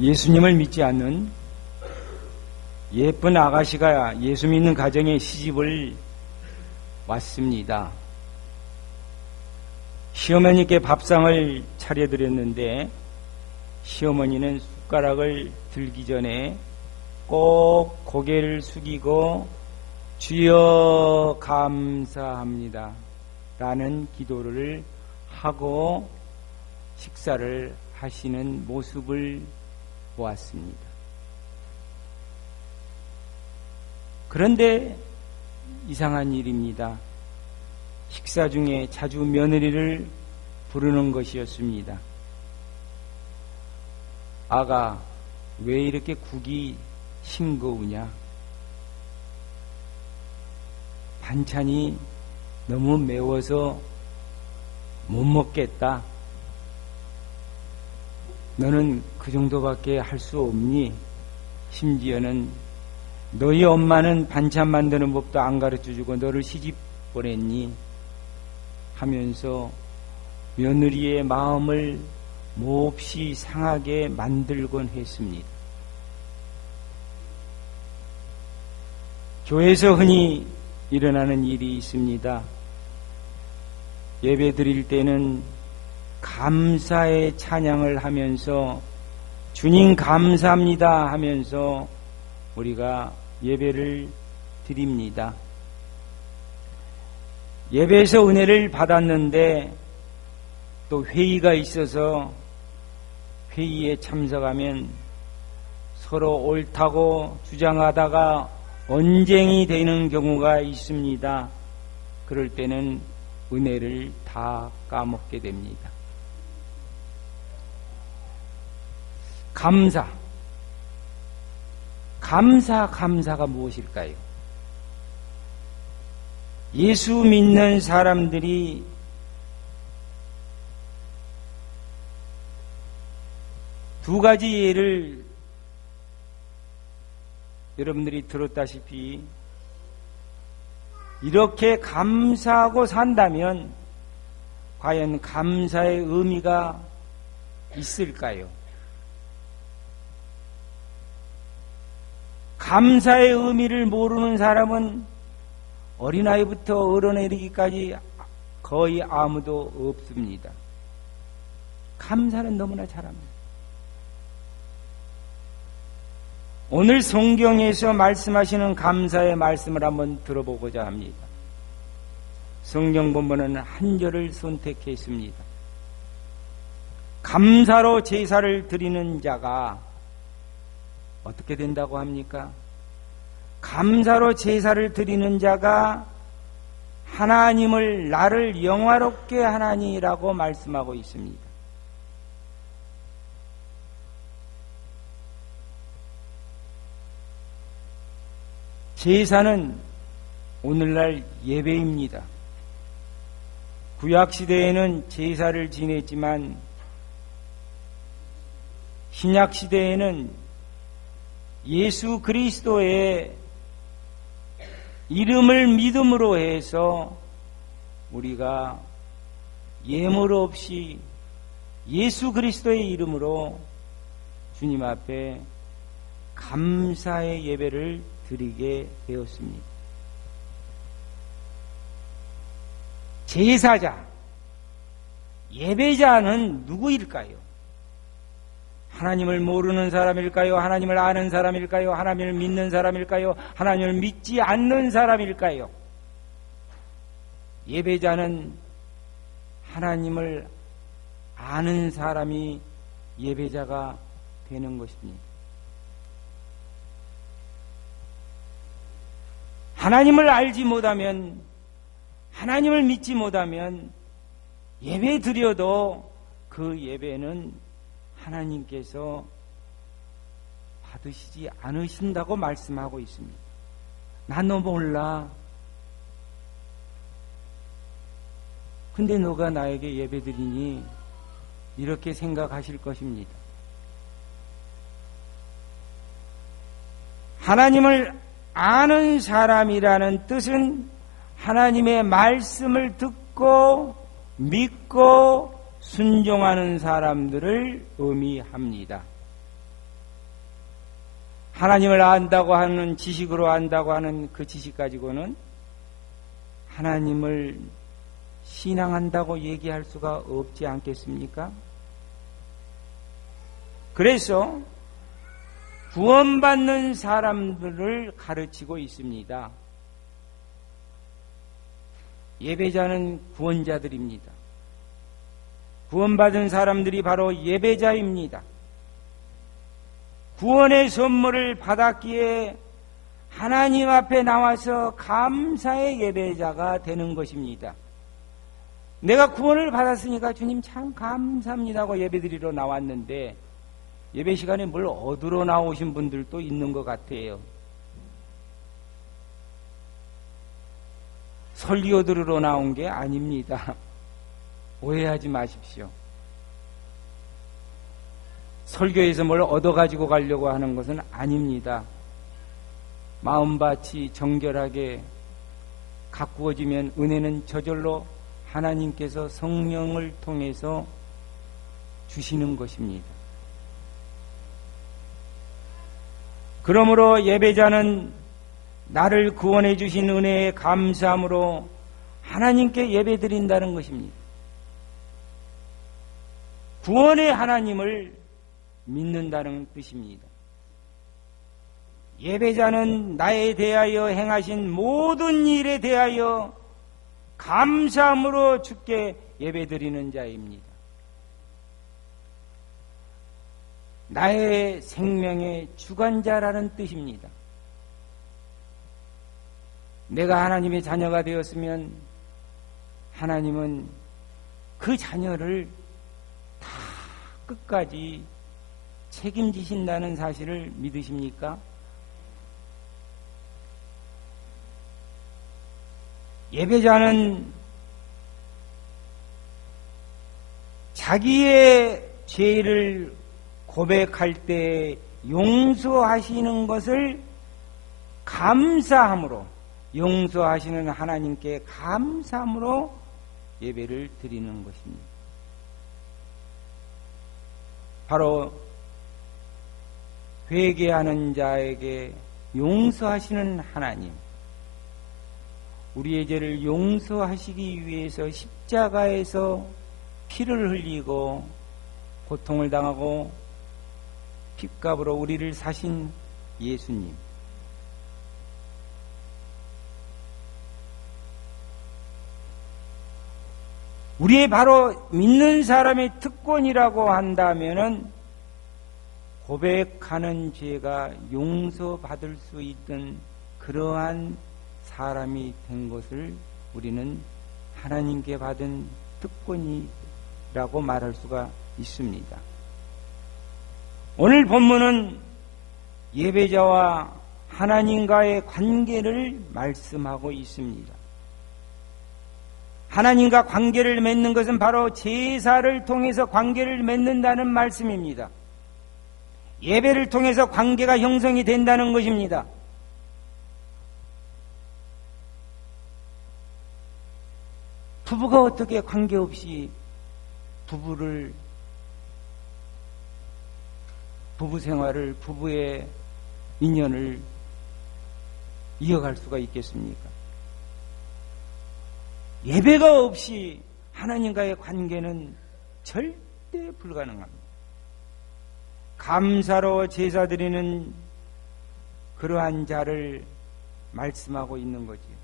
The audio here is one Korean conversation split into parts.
예수님을 믿지 않는 예쁜 아가씨가 예수 믿는 가정에 시집을 왔습니다. 시어머니께 밥상을 차려드렸는데 시어머니는 숟가락을 들기 전에 꼭 고개를 숙이고 주여 감사합니다 라는 기도를 하고 식사를 하시는 모습을 보았습니다. 그런데 이상한 일입니다. 식사 중에 자주 며느리를 부르는 것이었습니다. 아가, 왜 이렇게 국이 싱거우냐? 반찬이 너무 매워서 못 먹겠다. 너는 그 정도밖에 할 수 없니? 심지어는 너희 엄마는 반찬 만드는 법도 안 가르쳐주고 너를 시집 보냈니? 하면서 며느리의 마음을 몹시 상하게 만들곤 했습니다. 교회에서 흔히 일어나는 일이 있습니다. 예배 드릴 때는 감사의 찬양을 하면서 주님 감사합니다 하면서 우리가 예배를 드립니다. 예배에서 은혜를 받았는데 또 회의가 있어서 회의에 참석하면 서로 옳다고 주장하다가 언쟁이 되는 경우가 있습니다. 그럴 때는 은혜를 다 까먹게 됩니다. 감사가 무엇일까요? 예수 믿는 사람들이 두 가지 예를 여러분들이 들었다시피 이렇게 감사하고 산다면 과연 감사의 의미가 있을까요? 감사의 의미를 모르는 사람은 어린아이부터 어른에 이르기까지 거의 아무도 없습니다. 감사는 너무나 잘합니다. 오늘 성경에서 말씀하시는 감사의 말씀을 한번 들어보고자 합니다. 성경 본문은 한 절을 선택했습니다. 감사로 제사를 드리는 자가 어떻게 된다고 합니까? 감사로 제사를 드리는 자가 하나님을 나를 영화롭게 하나니라고 말씀하고 있습니다. 제사는 오늘날 예배입니다. 구약시대에는 제사를 지냈지만 신약시대에는 예수 그리스도의 이름을 믿음으로 해서 우리가 예물 없이 예수 그리스도의 이름으로 주님 앞에 감사의 예배를 드리게 되었습니다. 제사자, 예배자는 누구일까요? 하나님을 모르는 사람일까요? 하나님을 아는 사람일까요? 하나님을 믿는 사람일까요? 하나님을 믿지 않는 사람일까요? 예배자는 하나님을 아는 사람이 예배자가 되는 것입니다. 하나님을 알지 못하면, 하나님을 믿지 못하면 예배 드려도 그 예배는 하나님께서 받으시지 않으신다고 말씀하고 있습니다. 난 너 몰라. 근데 너가 나에게 예배 드리니? 이렇게 생각하실 것입니다. 하나님을 아는 사람이라는 뜻은 하나님의 말씀을 듣고 믿고 순종하는 사람들을 의미합니다. 하나님을 안다고 하는 지식으로 안다고 하는 그 지식 가지고는 하나님을 신앙한다고 얘기할 수가 없지 않겠습니까? 그래서 구원받는 사람들을 가르치고 있습니다. 예배자는 구원자들입니다. 구원받은 사람들이 바로 예배자입니다. 구원의 선물을 받았기에 하나님 앞에 나와서 감사의 예배자가 되는 것입니다. 내가 구원을 받았으니까 주님 참 감사합니다 하고 예배드리러 나왔는데 예배 시간에 뭘 얻으러 나오신 분들도 있는 것 같아요. 설교 들으러 나온 게 아닙니다. 오해하지 마십시오. 설교에서 뭘 얻어가지고 가려고 하는 것은 아닙니다. 마음밭이 정결하게 가꾸어지면 은혜는 저절로 하나님께서 성령을 통해서 주시는 것입니다. 그러므로 예배자는 나를 구원해 주신 은혜에 감사함으로 하나님께 예배드린다는 것입니다. 구원의 하나님을 믿는다는 뜻입니다. 예배자는 나에 대하여 행하신 모든 일에 대하여 감사함으로 주께 예배드리는 자입니다. 나의 생명의 주관자라는 뜻입니다. 내가 하나님의 자녀가 되었으면 하나님은 그 자녀를 다 끝까지 책임지신다는 사실을 믿으십니까? 예배자는 자기의 죄를 고백할 때 용서하시는 것을 감사함으로, 용서하시는 하나님께 감사함으로 예배를 드리는 것입니다. 바로 회개하는 자에게 용서하시는 하나님, 우리의 죄를 용서하시기 위해서 십자가에서 피를 흘리고 고통을 당하고 핏값으로 우리를 사신 예수님, 우리의 바로 믿는 사람의 특권이라고 한다면은 고백하는 죄가 용서받을 수 있던 그러한 사람이 된 것을 우리는 하나님께 받은 특권이라고 말할 수가 있습니다. 오늘 본문은 예배자와 하나님과의 관계를 말씀하고 있습니다. 하나님과 관계를 맺는 것은 바로 제사를 통해서 관계를 맺는다는 말씀입니다. 예배를 통해서 관계가 형성이 된다는 것입니다. 부부가 어떻게 관계없이 부부 생활을, 부부의 인연을 이어갈 수가 있겠습니까? 예배가 없이 하나님과의 관계는 절대 불가능합니다. 감사로 제사 드리는 그러한 자를 말씀하고 있는 거지요.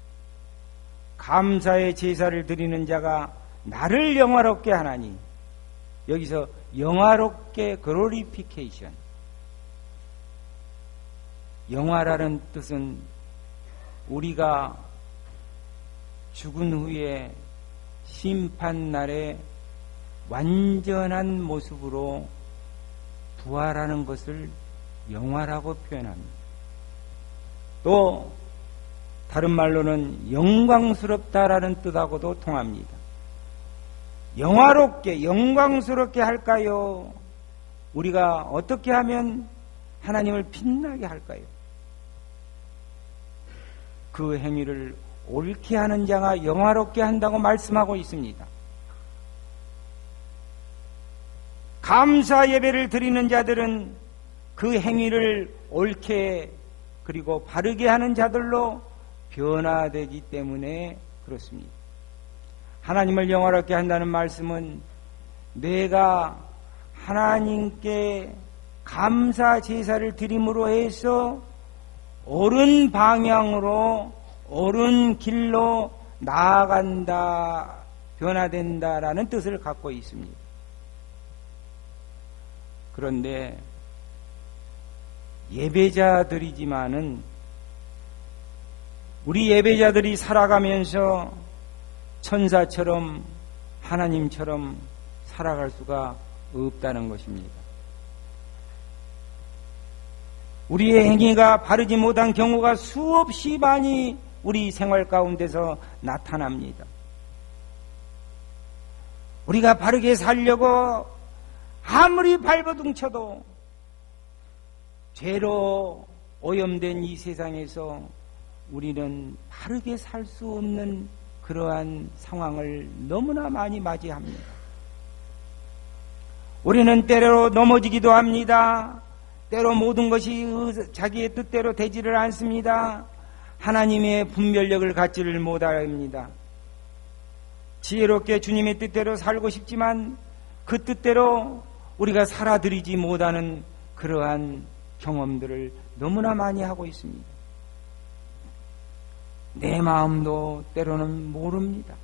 감사의 제사를 드리는 자가 나를 영화롭게 하나니, 여기서 영화롭게 글로리피케이션, 영화라는 뜻은 우리가 죽은 후에 심판날에 완전한 모습으로 부활하는 것을 영화라고 표현합니다. 또 다른 말로는 영광스럽다라는 뜻하고도 통합니다. 영화롭게, 영광스럽게 할까요? 우리가 어떻게 하면 하나님을 빛나게 할까요? 그 행위를 옳게 하는 자가 영화롭게 한다고 말씀하고 있습니다. 감사 예배를 드리는 자들은 그 행위를 옳게 그리고 바르게 하는 자들로 변화되기 때문에 그렇습니다. 하나님을 영화롭게 한다는 말씀은 내가 하나님께 감사 제사를 드림으로 해서 옳은 방향으로 옳은 길로 나아간다, 변화된다라는 뜻을 갖고 있습니다. 그런데 예배자들이지만은 우리 예배자들이 살아가면서 천사처럼 하나님처럼 살아갈 수가 없다는 것입니다. 우리의 행위가 바르지 못한 경우가 수없이 많이 우리 생활 가운데서 나타납니다. 우리가 바르게 살려고 아무리 발버둥쳐도 죄로 오염된 이 세상에서 우리는 바르게 살 수 없는 그러한 상황을 너무나 많이 맞이합니다. 우리는 때로 넘어지기도 합니다. 때로 모든 것이 자기의 뜻대로 되지를 않습니다. 하나님의 분별력을 갖지를 못합니다. 지혜롭게 주님의 뜻대로 살고 싶지만 그 뜻대로 우리가 살아들이지 못하는 그러한 경험들을 너무나 많이 하고 있습니다. 내 마음도 때로는 모릅니다.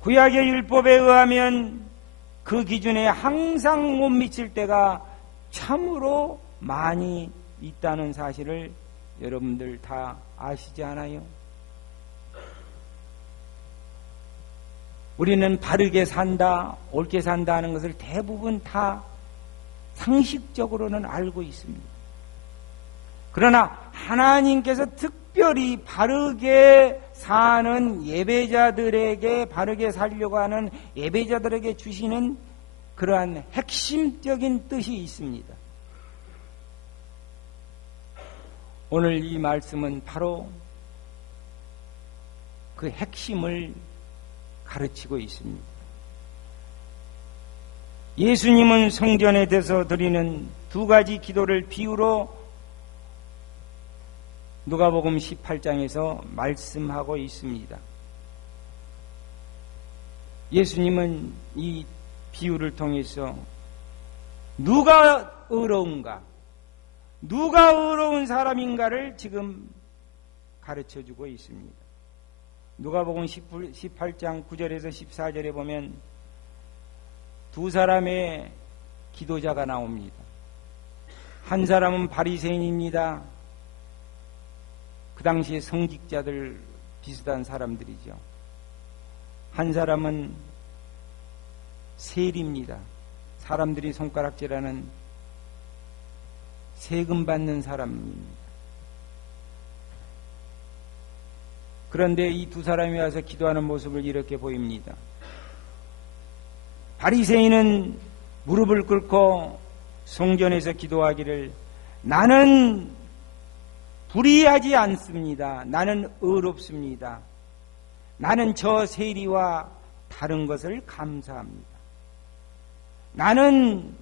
구약의 율법에 의하면 그 기준에 항상 못 미칠 때가 참으로 많이 있다는 사실을 여러분들 다 아시지 않아요? 우리는 바르게 산다, 옳게 산다 하는 것을 대부분 다 상식적으로는 알고 있습니다. 그러나 하나님께서 특별히 바르게 사는 예배자들에게, 바르게 살려고 하는 예배자들에게 주시는 그러한 핵심적인 뜻이 있습니다. 오늘 이 말씀은 바로 그 핵심을 가르치고 있습니다. 예수님은 성전에 대해서 드리는 두 가지 기도를 비유로 누가복음 18장에서 말씀하고 있습니다. 예수님은 이 비유를 통해서 누가 의로운가, 누가 의로운 사람인가를 지금 가르쳐주고 있습니다. 누가복음 18장 9절에서 14절에 보면 두 사람의 기도자가 나옵니다. 한 사람은 바리새인입니다. 그 당시에 성직자들 비슷한 사람들이죠. 한 사람은 세리입니다. 사람들이 손가락질하는 세금 받는 사람입니다. 그런데 이 두 사람이 와서 기도하는 모습을 이렇게 보입니다. 바리새인은 무릎을 꿇고 성전에서 기도하기를 나는 불의하지 않습니다. 나는 의롭습니다. 나는 저 세리와 다른 것을 감사합니다. 나는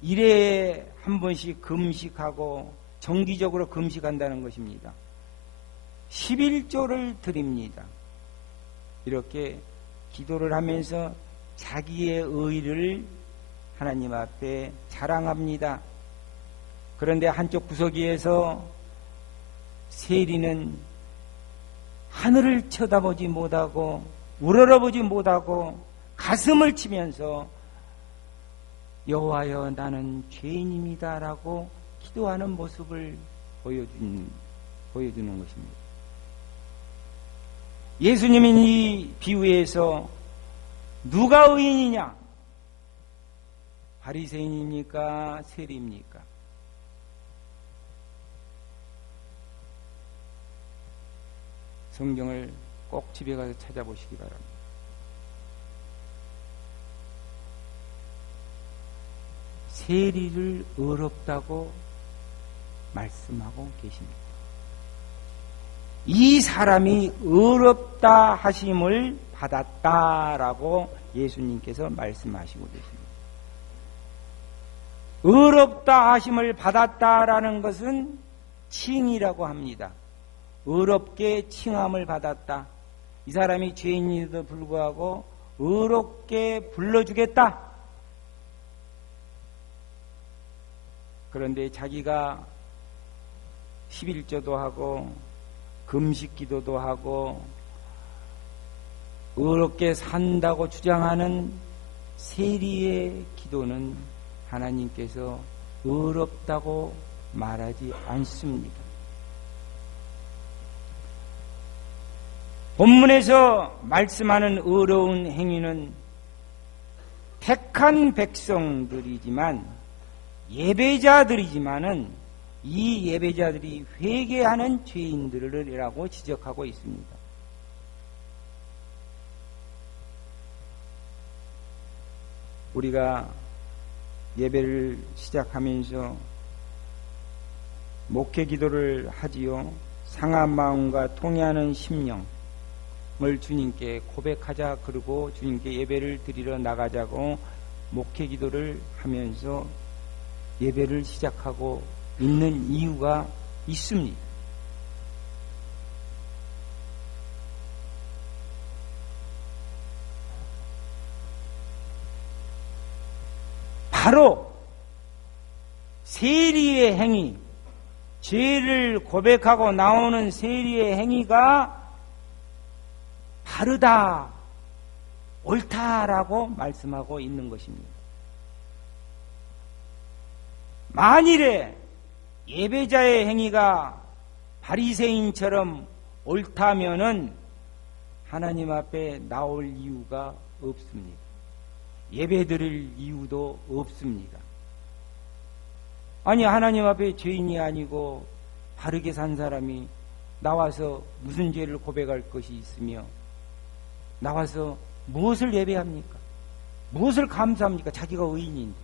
일에 한 번씩 금식하고 정기적으로 금식한다는 것입니다. 11조를 드립니다. 이렇게 기도를 하면서 자기의 의를 하나님 앞에 자랑합니다. 그런데 한쪽 구석이에서 세리는 하늘을 쳐다보지 못하고 우러러보지 못하고 가슴을 치면서 여호와여 나는 죄인입니다라고 기도하는 모습을 보여주는 것입니다. 예수님은 이 비유에서 누가 의인이냐? 바리새인입니까? 세리입니까? 성경을 꼭 집에 가서 찾아보시기 바랍니다. 세리를 의롭다고 말씀하고 계십니다. 이 사람이 의롭다 하심을 받았다라고 예수님께서 말씀하시고 계십니다. 의롭다 하심을 받았다라는 것은 칭이라고 합니다. 의롭게 칭함을 받았다. 이 사람이 죄인에도 불구하고 의롭게 불러주겠다. 그런데 자기가 11조도 하고 금식 기도도 하고 의롭게 산다고 주장하는 세리의 기도는 하나님께서 의롭다고 말하지 않습니다. 본문에서 말씀하는 의로운 행위는 택한 백성들이지만 예배자들이지만은 이 예배자들이 회개하는 죄인들이라고 지적하고 있습니다. 우리가 예배를 시작하면서 목회 기도를 하지요. 상한 마음과 통해하는 심령을 주님께 고백하자. 그리고 주님께 예배를 드리러 나가자고 목회 기도를 하면서 예배를 시작하고 있는 이유가 있습니다. 바로 세리의 행위, 죄를 고백하고 나오는 세리의 행위가 바르다, 옳다라고 말씀하고 있는 것입니다. 만일에 예배자의 행위가 바리새인처럼 옳다면은 하나님 앞에 나올 이유가 없습니다. 예배드릴 이유도 없습니다. 아니, 하나님 앞에 죄인이 아니고 바르게 산 사람이 나와서 무슨 죄를 고백할 것이 있으며 나와서 무엇을 예배합니까? 무엇을 감사합니까? 자기가 의인인데.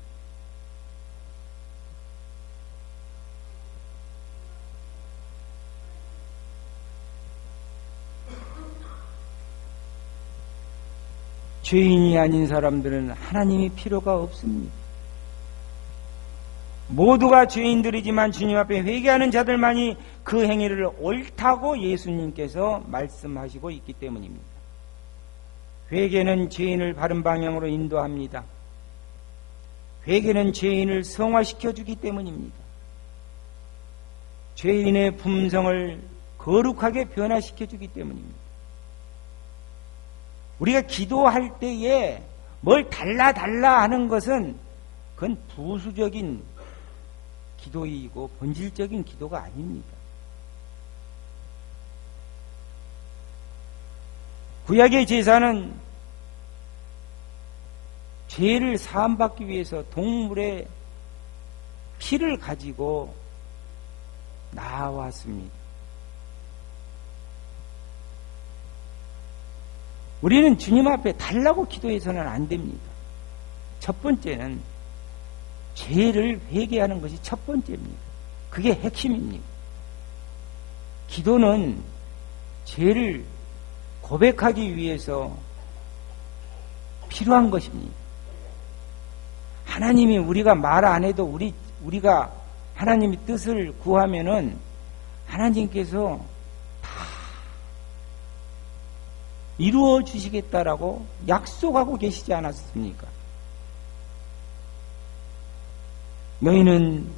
죄인이 아닌 사람들은 하나님이 필요가 없습니다. 모두가 죄인들이지만 주님 앞에 회개하는 자들만이 그 행위를 옳다고 예수님께서 말씀하시고 있기 때문입니다. 회개는 죄인을 바른 방향으로 인도합니다. 회개는 죄인을 성화시켜 주기 때문입니다. 죄인의 품성을 거룩하게 변화시켜 주기 때문입니다. 우리가 기도할 때에 뭘 달라 하는 것은 그건 부수적인 기도이고 본질적인 기도가 아닙니다. 구약의 제사는 죄를 사함받기 위해서 동물의 피를 가지고 나왔습니다. 우리는 주님 앞에 달라고 기도해서는 안 됩니다. 첫 번째는 죄를 회개하는 것이 첫 번째입니다. 그게 핵심입니다. 기도는 죄를 고백하기 위해서 필요한 것입니다. 하나님이 우리가 말 안 해도 우리가 하나님의 뜻을 구하면은 하나님께서 이루어 주시겠다라고 약속하고 계시지 않았습니까? 너희는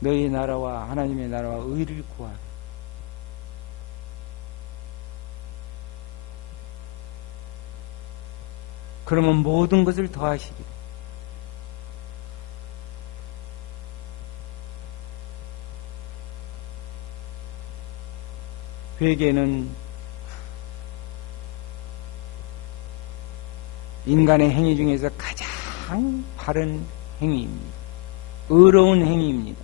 너희 나라와 하나님의 나라와 의를 구하라. 그러면 모든 것을 더하시리라. 회개는 인간의 행위 중에서 가장 바른 행위입니다. 의로운 행위입니다.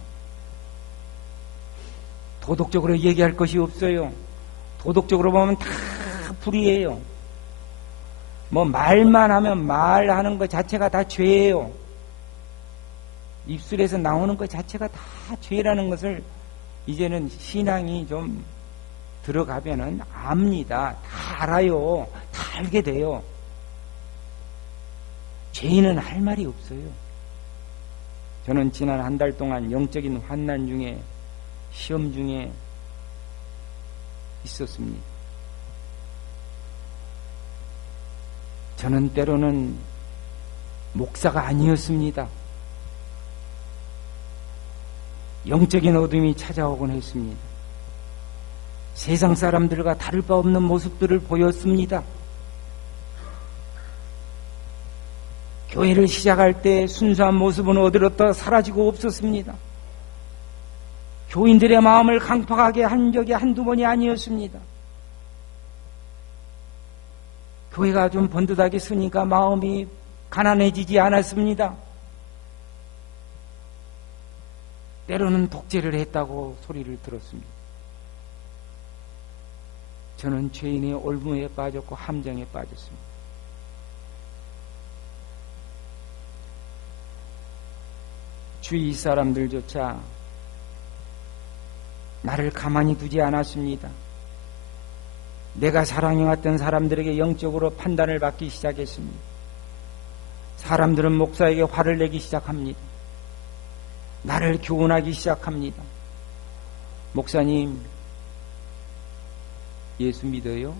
도덕적으로 얘기할 것이 없어요. 도덕적으로 보면 다 불의해요. 뭐 말만 하면 말하는 것 자체가 다 죄예요. 입술에서 나오는 것 자체가 다 죄라는 것을 이제는 신앙이 좀 들어가면은 압니다. 다 알아요. 다 알게 돼요. 죄인은 할 말이 없어요. 저는 지난 한 달 동안 영적인 환난 중에, 시험 중에 있었습니다. 저는 때로는 목사가 아니었습니다. 영적인 어둠이 찾아오곤 했습니다. 세상 사람들과 다를 바 없는 모습들을 보였습니다. 교회를 시작할 때 순수한 모습은 어디로부터 사라지고 없었습니다. 교인들의 마음을 강팍하게 한 적이 한두 번이 아니었습니다. 교회가 좀 번듯하게 쓰니까 마음이 가난해지지 않았습니다. 때로는 독재를 했다고 소리를 들었습니다. 저는 죄인의 올무에 빠졌고 함정에 빠졌습니다. 주위 사람들조차 나를 가만히 두지 않았습니다. 내가 사랑해왔던 사람들에게 영적으로 판단을 받기 시작했습니다. 사람들은 목사에게 화를 내기 시작합니다. 나를 교훈하기 시작합니다. 목사님, 예수 믿어요?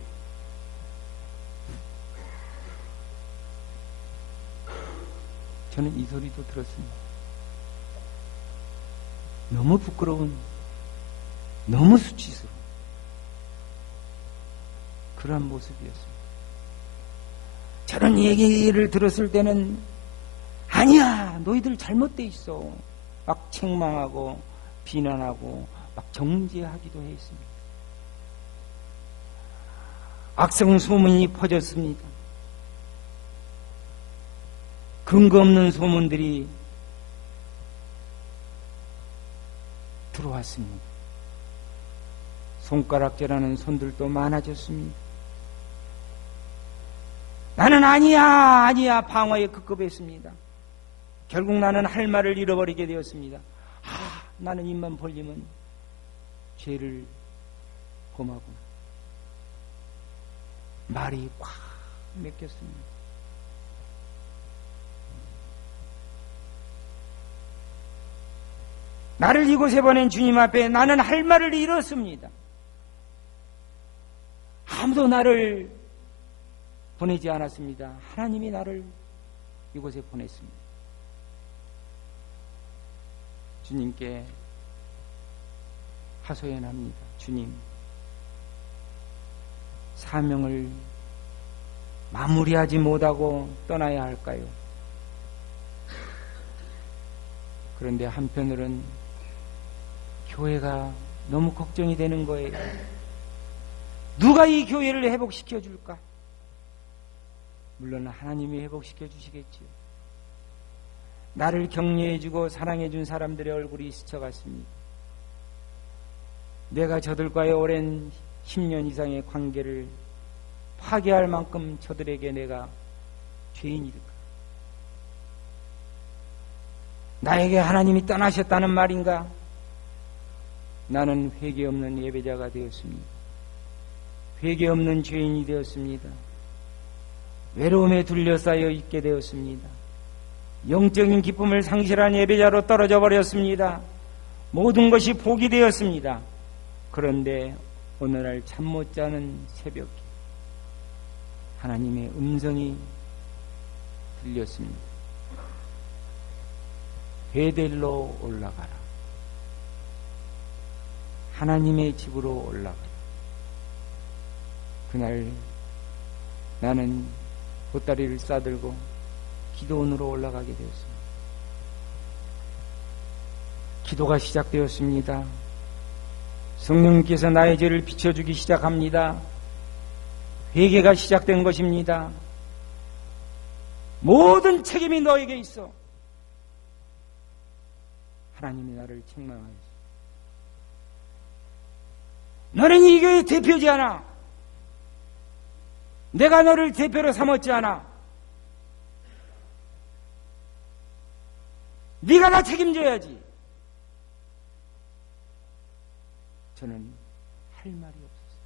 저는 이 소리도 들었습니다. 너무 부끄러운, 너무 수치스러운 그러한 모습이었습니다. 저런 얘기를 들었을 때는 아니야, 너희들 잘못돼 있어. 막 책망하고 비난하고 막 정죄하기도 했습니다. 악성 소문이 퍼졌습니다. 근거 없는 소문들이 들어왔습니다. 손가락질하는 손들도 많아졌습니다. 나는 아니야 방어에 급급했습니다. 결국 나는 할 말을 잃어버리게 되었습니다. 나는 입만 벌리면 죄를 범하구나. 말이 꽉 맥혔습니다. 나를 이곳에 보낸 주님 앞에 나는 할 말을 잃었습니다. 아무도 나를 보내지 않았습니다. 하나님이 나를 이곳에 보냈습니다. 주님께 하소연합니다. 주님, 사명을 마무리하지 못하고 떠나야 할까요? 그런데 한편으로는 교회가 너무 걱정이 되는 거예요. 누가 이 교회를 회복시켜 줄까? 물론 하나님이 회복시켜 주시겠지요. 나를 격려해 주고 사랑해 준 사람들의 얼굴이 스쳐갔습니다. 내가 저들과의 오랜 10년 이상의 관계를 파괴할 만큼 저들에게 내가 죄인일까? 나에게 하나님이 떠나셨다는 말인가? 나는 회개 없는 예배자가 되었습니다. 회개 없는 죄인이 되었습니다. 외로움에 둘러싸여 있게 되었습니다. 영적인 기쁨을 상실한 예배자로 떨어져 버렸습니다. 모든 것이 복이 되었습니다. 그런데 오늘날 잠 못 자는 새벽에 하나님의 음성이 들렸습니다. 베델로 올라가라. 하나님의 집으로 올라가라. 그날 나는 보따리를 싸들고 기도원으로 올라가게 되었습니다. 기도가 시작되었습니다. 성령님께서 나의 죄를 비춰주기 시작합니다. 회개가 시작된 것입니다. 모든 책임이 너에게 있어. 하나님이 나를 책망하였습니다. 너는 이 교회의 대표지 않아. 내가 너를 대표로 삼았지 않아. 네가 다 책임져야지. 저는 할 말이 없었어요.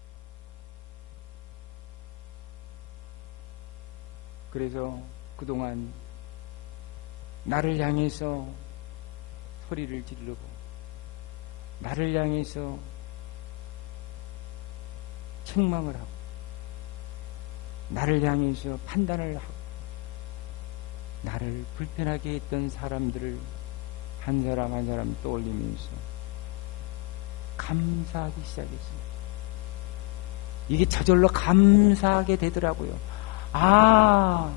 그래서 그동안 나를 향해서 소리를 지르고 나를 향해서 책망을 하고 나를 향해서 판단을 하고 나를 불편하게 했던 사람들을 한 사람 한 사람 떠올리면서 감사하기 시작했습니다. 이게 저절로 감사하게 되더라고요. 아,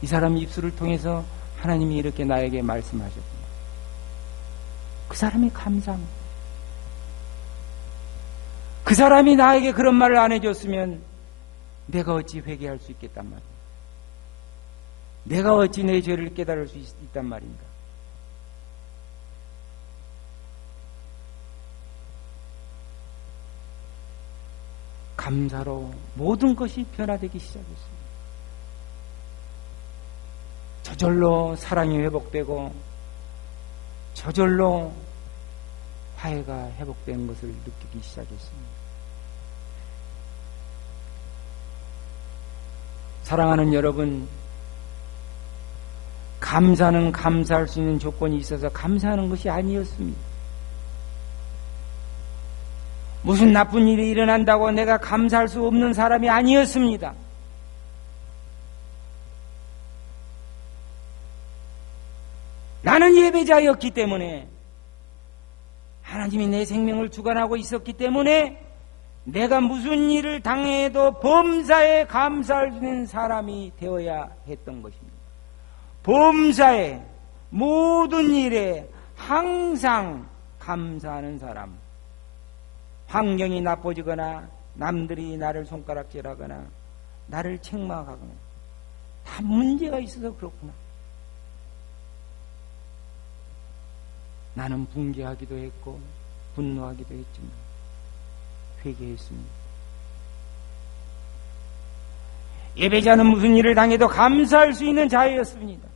이 사람 입술을 통해서 하나님이 이렇게 나에게 말씀하셨구나. 그 사람이 감사합니다. 그 사람이 나에게 그런 말을 안 해줬으면 내가 어찌 회개할 수 있겠단 말이야. 내가 어찌 내 죄를 깨달을 수 있단 말인가. 감사로 모든 것이 변화되기 시작했습니다. 저절로 사랑이 회복되고 저절로 화해가 회복된 것을 느끼기 시작했습니다. 사랑하는 여러분, 감사는 감사할 수 있는 조건이 있어서 감사하는 것이 아니었습니다. 무슨 나쁜 일이 일어난다고 내가 감사할 수 없는 사람이 아니었습니다. 나는 예배자였기 때문에 하나님이 내 생명을 주관하고 있었기 때문에 내가 무슨 일을 당해도 범사에 감사할 수 있는 사람이 되어야 했던 것입니다. 범사에 모든 일에 항상 감사하는 사람. 환경이 나빠지거나 남들이 나를 손가락질하거나 나를 책망하거나 다 문제가 있어서 그렇구나. 나는 붕괴하기도 했고 분노하기도 했지만 회개했습니다. 예배자는 무슨 일을 당해도 감사할 수 있는 자였습니다.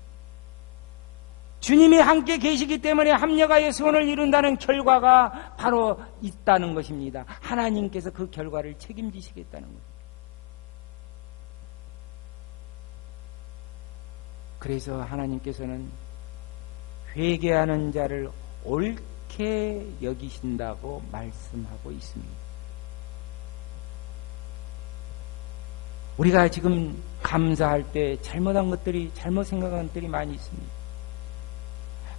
주님이 함께 계시기 때문에 합력하여 소원을 이룬다는 결과가 바로 있다는 것입니다. 하나님께서 그 결과를 책임지시겠다는 것입니다. 그래서 하나님께서는 회개하는 자를 옳게 여기신다고 말씀하고 있습니다. 우리가 지금 감사할 때 잘못한 것들이, 잘못 생각한 것들이 많이 있습니다.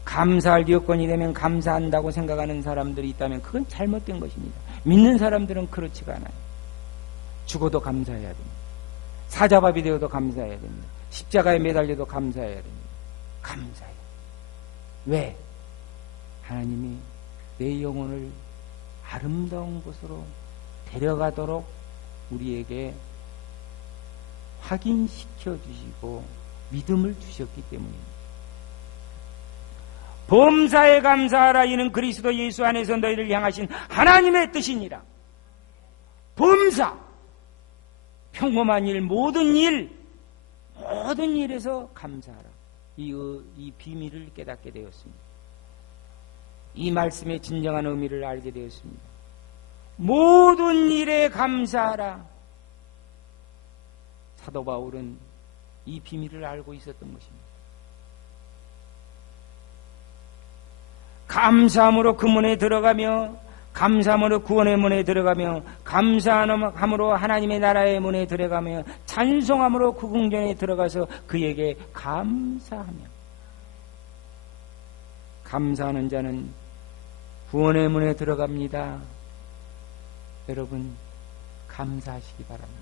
감사할 여건이 되면 감사한다고 생각하는 사람들이 있다면 그건 잘못된 것입니다. 믿는 사람들은 그렇지가 않아요. 죽어도 감사해야 됩니다. 사자밥이 되어도 감사해야 됩니다. 십자가에 매달려도 감사해야 됩니다. 감사해요. 왜? 하나님이 내 영혼을 아름다운 곳으로 데려가도록 우리에게 확인시켜 주시고 믿음을 주셨기 때문입니다. 범사에 감사하라. 이는 그리스도 예수 안에서 너희를 향하신 하나님의 뜻이니라. 범사, 평범한 일, 모든 일에서 감사하라. 이 비밀을 깨닫게 되었습니다. 이 말씀의 진정한 의미를 알게 되었습니다. 모든 일에 감사하라. 사도 바울은 이 비밀을 알고 있었던 것입니다. 감사함으로 그 문에 들어가며, 감사함으로 구원의 문에 들어가며, 감사함으로 하나님의 나라의 문에 들어가며, 찬송함으로 그 궁전에 들어가서 그에게 감사하며. 감사하는 자는 구원의 문에 들어갑니다. 여러분, 감사하시기 바랍니다.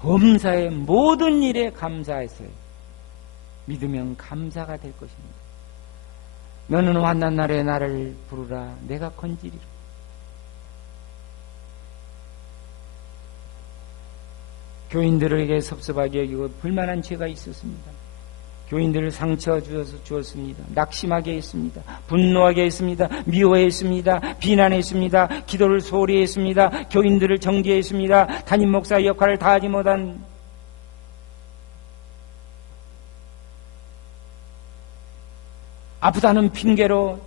범사의 모든 일에 감사해서요. 믿으면 감사가 될 것입니다. 너는 환난 날에 나를 부르라. 내가 건지리라. 교인들에게 섭섭하게 여기고 불만한 죄가 있었습니다. 교인들을 상처 주었습니다. 낙심하게 했습니다. 분노하게 했습니다. 미워했습니다. 비난했습니다. 기도를 소홀히 했습니다. 교인들을 정죄했습니다. 담임 목사의 역할을 다하지 못한 아프다는 핑계로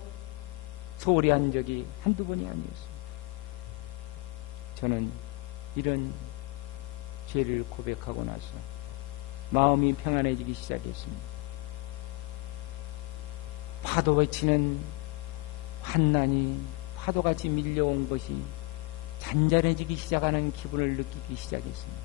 소홀히 한 적이 한두 번이 아니었습니다. 저는 이런 죄를 고백하고 나서 마음이 평안해지기 시작했습니다. 파도 외치는 환난이 파도같이 밀려온 것이 잔잔해지기 시작하는 기분을 느끼기 시작했습니다.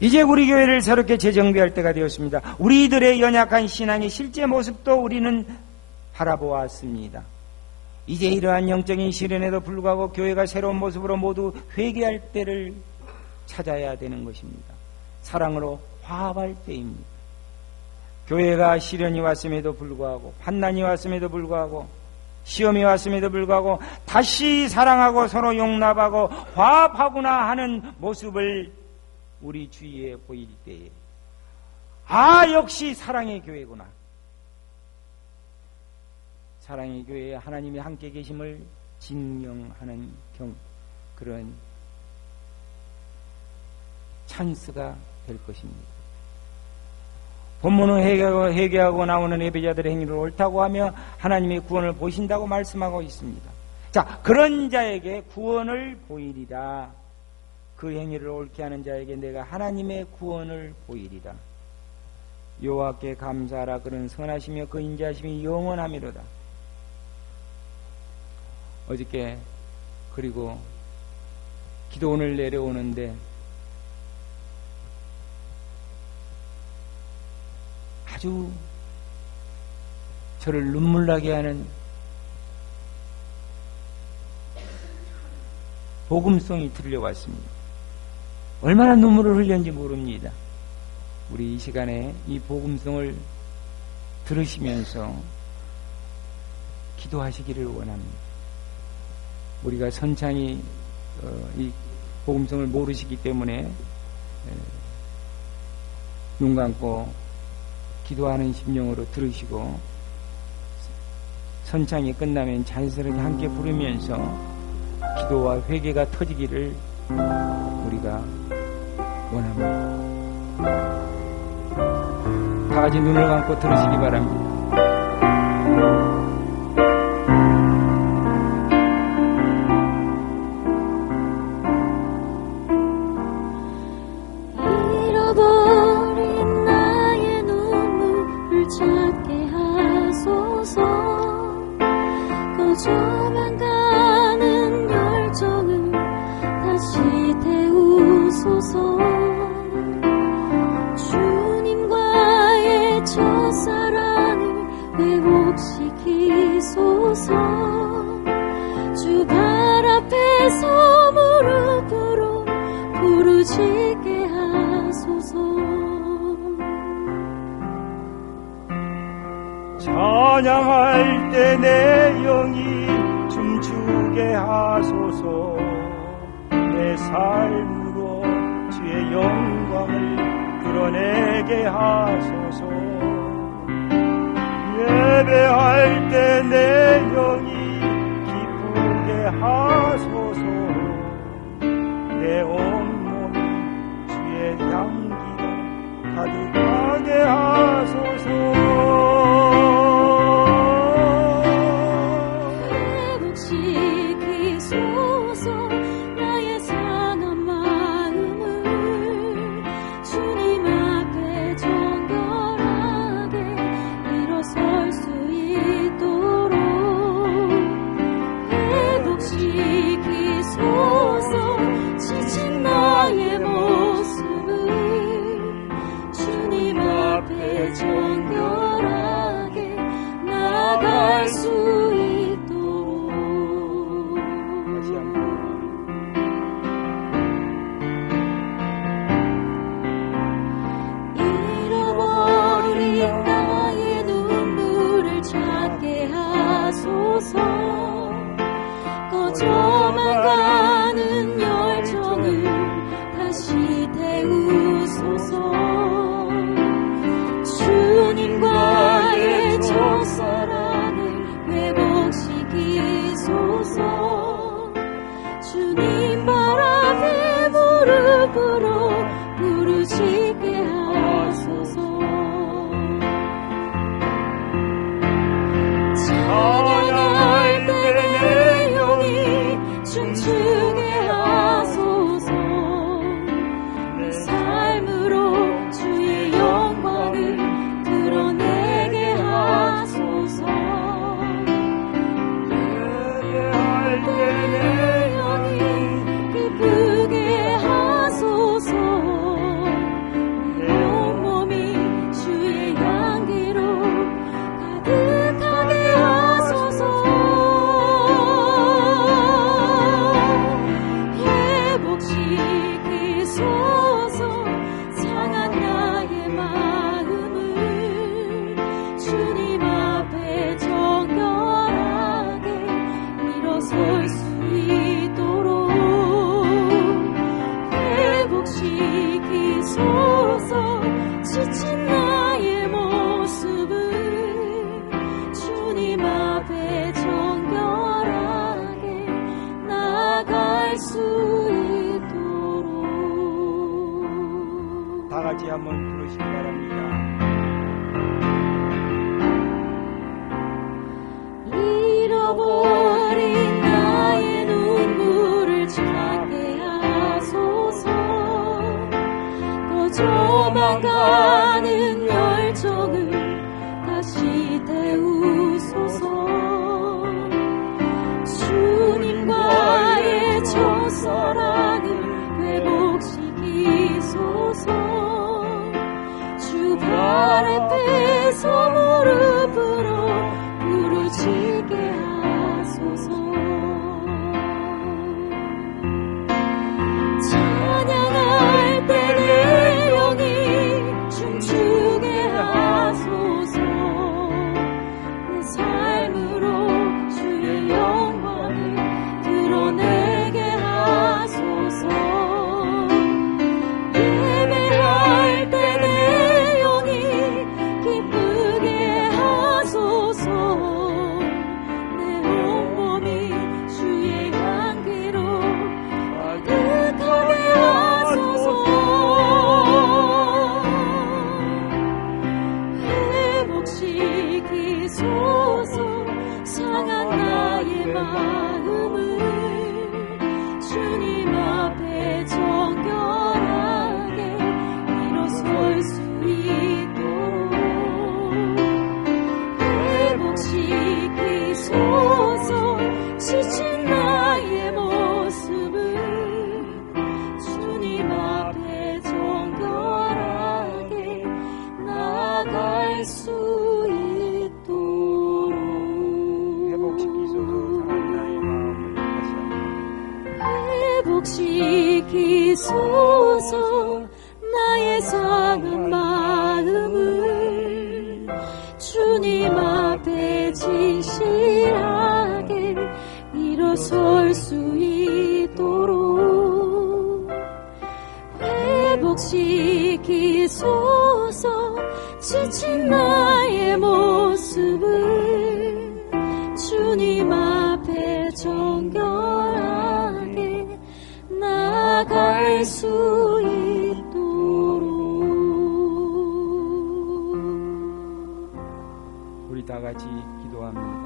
이제 우리 교회를 새롭게 재정비할 때가 되었습니다. 우리들의 연약한 신앙의 실제 모습도 우리는 바라보았습니다. 이제 이러한 영적인 시련에도 불구하고 교회가 새로운 모습으로 모두 회개할 때를 찾아야 되는 것입니다. 사랑으로 화합할 때입니다. 교회가 시련이 왔음에도 불구하고, 환난이 왔음에도 불구하고, 시험이 왔음에도 불구하고 다시 사랑하고 서로 용납하고 화합하구나 하는 모습을 우리 주위에 보일 때에, 아, 역시 사랑의 교회구나. 사랑의 교회에 하나님이 함께 계심을 증명하는 그런 찬스가 될 것입니다. 본문은 회개하고 나오는 예배자들의 행위를 옳다고 하며 하나님의 구원을 보신다고 말씀하고 있습니다. 자, 그런 자에게 구원을 보이리라. 그 행위를 옳게 하는 자에게 내가 하나님의 구원을 보이리라. 여호와께 감사하라. 그는 선하시며 그 인자하심이 영원하미로다. 어저께 그리고 기도원을 내려오는데 아주 저를 눈물 나게 하는 복음송이 들려왔습니다. 얼마나 눈물을 흘렸는지 모릅니다. 우리 이 시간에 이 복음송을 들으시면서 기도하시기를 원합니다. 우리가 선창이 이 복음송을 모르시기 때문에 눈 감고 기도하는 심령으로 들으시고 선창이 끝나면 자연스럽게 함께 부르면서 기도와 회개가 터지기를 우리가 원합니다. 다 같이 눈을 감고 들으시기 바랍니다. 찬양할 때 내 영이 춤추게 하소서. 내 삶으로 주의 영광을 드러내게 하소서. 예배할 때 내 영이 기쁘게 하소서. 내 온몸이 주의 향기로 가득하게 하소서. 정결 수 있도록 회복시키소서. 상한 나의 마음을 다시 한번 회복시키소서 나의 상한 마음을 주님 앞에 진실하게 일어설 수 있도록 회복시키소서 지친 나의 모습을 주님 앞에 정결하게 나갈 수 있도록. 우리 다 같이 기도합니다.